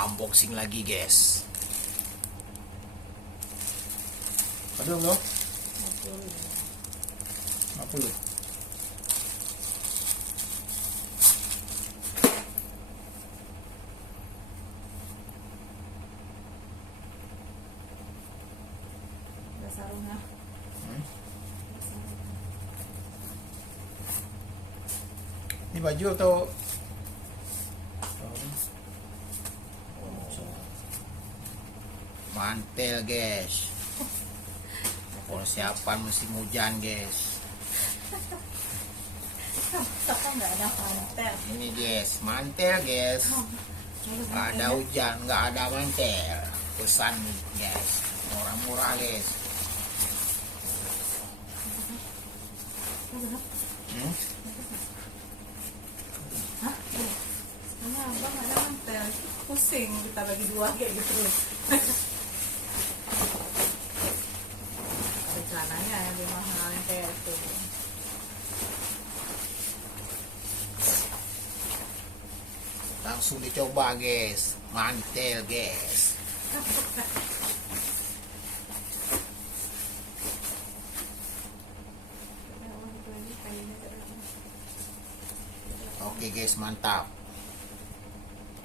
Unboxing lagi guys. Aduh lo, 50. 50. Ada sarungnya. Ini baju atau Mantel guys. Persiapan musim hujan guys. Tapi nggak ada mantel. Ini guys, mantel guys. Nggak ada hujan, nggak ada mantel. Pesan guys, murah-murah guys. Hmm? Hah? Ini abang ada mantel. Pusing kita bagi dua kayak gitu. Ada celananya yang lebih mahal yang kayak itu. Langsung dicoba guys, mantel guys. Oke guys, mantap.